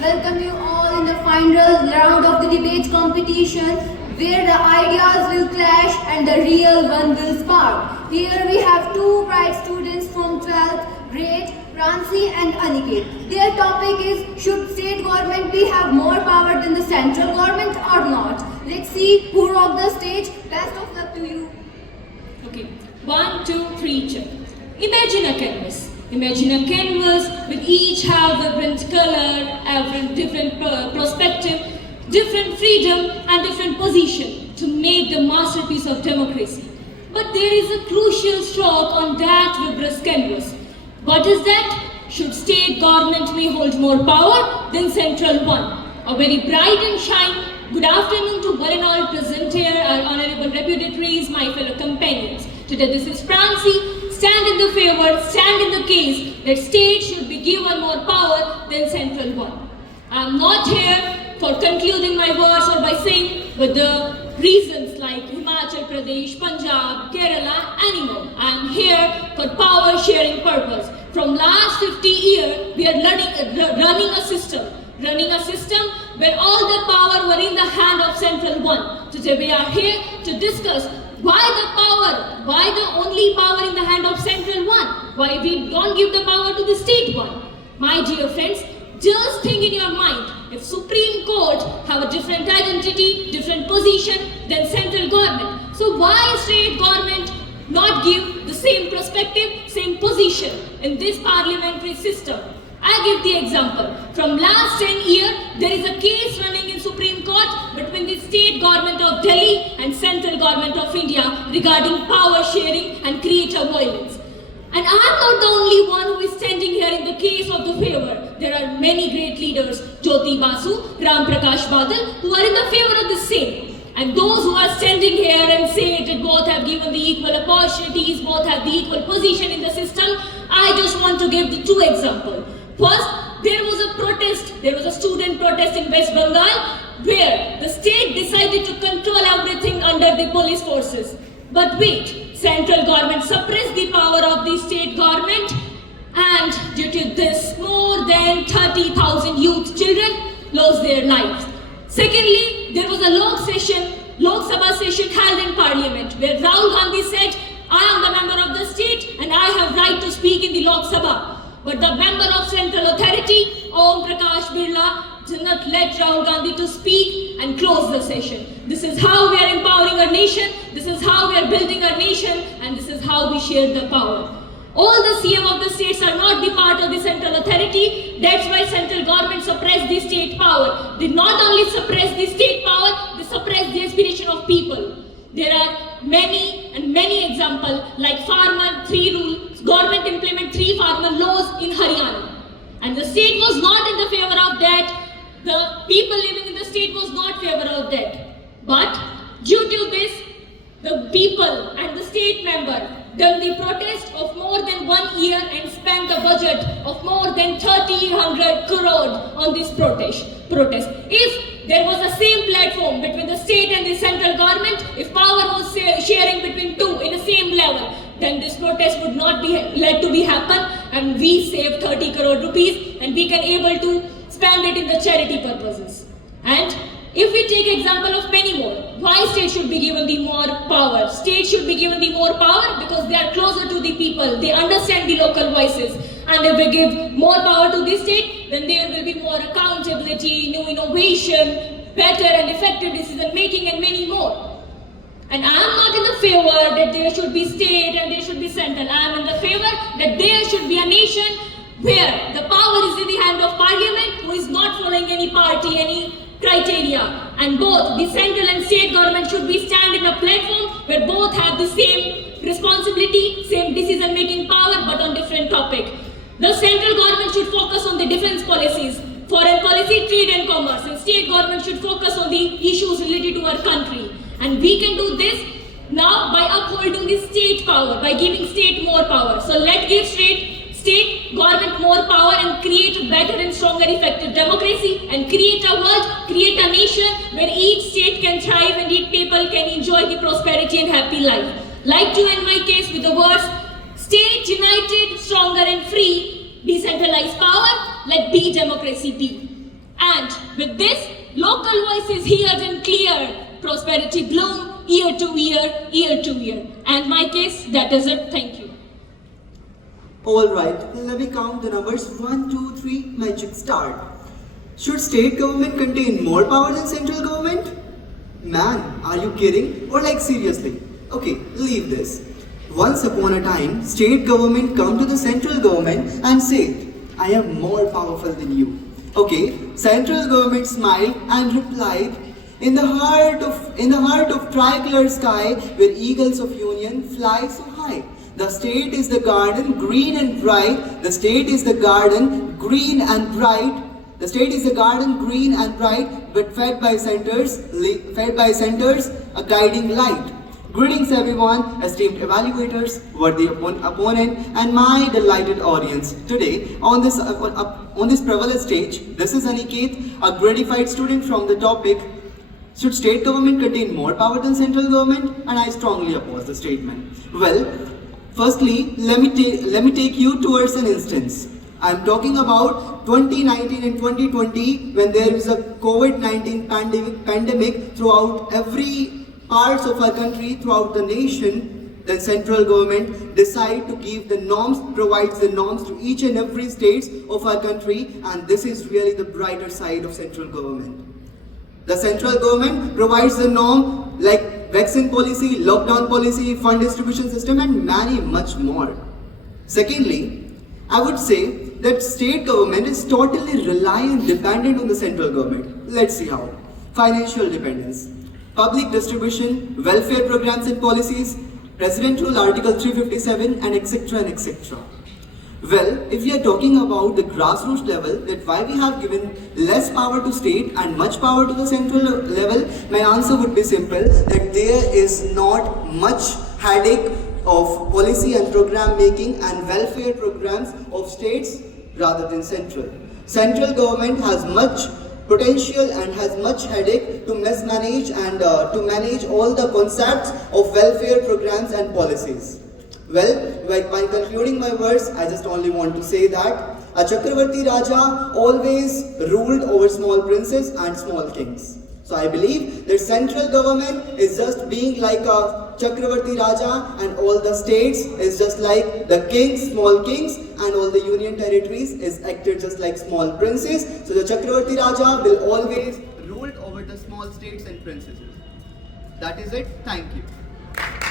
welcome you all in the final round of the debate competition where the ideas will clash and the real one will spark. Here we have two bright students from 12th grade, Pransi and Aniket. Their topic is, should state government have more power than the central government or not? Let's see who rock the stage. Best of luck to you. Okay, 1, 2, 3, check. Imagine a canvas. Imagine a canvas with each have different color, different perspective, different freedom and different position to make the masterpiece of democracy. But there is a crucial stroke on that vibrant canvas. What is that? Should state government may hold more power than central one? A very bright and shine good afternoon to one and all present here, our honorable deputatories, my fellow companions. Today this is Pransi. Stand in the favor, stand in the case that state should be given more power than central one. I am not here for concluding my words or by saying with the reasons like Himachal Pradesh, Punjab, Kerala, anymore. I am here for power sharing purpose. From last 50 years, we are running a system where all the power were in the hand of central one. Today we are here to discuss why the only power in the hand of central one? Why we don't give the power to the state one? My dear friends, just think in your mind, if Supreme Court have a different identity, different position than central government, so why state government not give the same perspective, same position in this parliamentary system? I give the example. From last 10 years, there is a case running in Supreme Court between the state government of Delhi and central government of India regarding power sharing and creator violence. And I am not the only one who is standing here in the case of the favor. There are many great leaders, Jyoti Basu, Ram Prakash Badal, who are in the favor of the same. And those who are standing here and say that both have given the equal opportunities, both have the equal position in the system, I just want to give the two examples. First, there was a student protest in West Bengal where the state decided to control everything under the police forces. But wait, central government suppressed the power of the state government, and due to this, more than 30,000 youth children lost their lives. Secondly, there was a Lok Sabha session held in parliament where Rahul Gandhi said, I am the member of the state and I have right to speak in the Lok Sabha. But the member of central authority, Om Prakash Birla, did not let Rahul Gandhi to speak and close the session. This is how we are empowering our nation, this is how we are building our nation, and this is how we share the power. All the CM of the states are not the part of the central authority. That's why central government suppressed the state power. They not only suppress the state power, they suppress the aspiration of people. There are many examples like farmer 3 rule. Government implement 3 farmer laws in Haryana. And the state was not in the favor of that. The people living in the state was not favor of that. But due to this, the people and the state member done the protest of more than 1 year and spent the budget of more than 300 crore on this protest. If there was the same platform between the state and the central government, if power was sharing between two in the same level, then this protest would not be led to be happen, and we save 30 crore rupees and we can able to spend it in the charity purposes. And if we take example of many more, why state should be given the more power? State should be given the more power because they are closer to the people, they understand the local voices. And if we give more power to the state, then there will be more accountability, new innovation, better and effective decision making, and many more. And I am not in the favor that there should be state and there should be central. I am in the favor that there should be a nation where the power is in the hand of parliament, who is not following any party, any criteria. And both the central and state government should be stand in a platform where both have the same responsibility, same decision making power, but on different topic. The central government should focus on the defense policies, foreign policy, trade and commerce, and state government should focus on the issues related to our country. And we can do this now by upholding the state power, by giving state more power. So let's give state government more power and create a better and stronger effective democracy and create a world, create a nation where each state can thrive and each people can enjoy the prosperity and happy life. Like to end my case with the words, state united, stronger and free, decentralized power, let be democracy be. And with this, local voices heard and clear. Prosperity bloom year to year, year to year. And my case, that is it. Thank you. Alright, let me count the numbers 1, 2, 3, magic start. Should state government contain more power than central government? Man, are you kidding? Or like seriously? Okay, leave this. Once upon a time, state government come to the central government and say, I am more powerful than you. Okay, central government smiled and replied, in the heart of tricolor sky, where eagles of union fly so high. The state is the garden, green and bright. The state is the garden, green and bright. The state is the garden, green and bright, but fed by centers, a guiding light. Greetings everyone, esteemed evaluators, worthy opponent, and my delighted audience. Today, on this privileged stage, this is Aniket, a gratified student from the topic, should state government contain more power than central government? And I strongly oppose the statement. Well, firstly, let me take you towards an instance. I am talking about 2019 and 2020 when there is a COVID-19 pandemic throughout every parts of our country, throughout the nation. The central government decide to give the norms, provides the norms to each and every states of our country, and this is really the brighter side of central government. The central government provides the norm like vaccine policy, lockdown policy, fund distribution system, and many much more. Secondly, I would say that state government is totally reliant, dependent on the central government. Let's see how. Financial dependence, public distribution, welfare programs and policies, President Rule Article 357, and etc. and etc. Well, if we are talking about the grassroots level, that why we have given less power to state and much power to the central level, my answer would be simple, that there is not much headache of policy and program making and welfare programs of states rather than central. Central government has much potential and has much headache to mismanage and to manage all the concepts of welfare programs and policies. Well, by concluding my words, I just only want to say that a Chakravarti Raja always ruled over small princes and small kings. So I believe that central government is just being like a Chakravarti Raja, and all the states is just like the kings, small kings, and all the union territories is acted just like small princes. So the Chakravarti Raja will always rule over the small states and princesses. That is it. Thank you.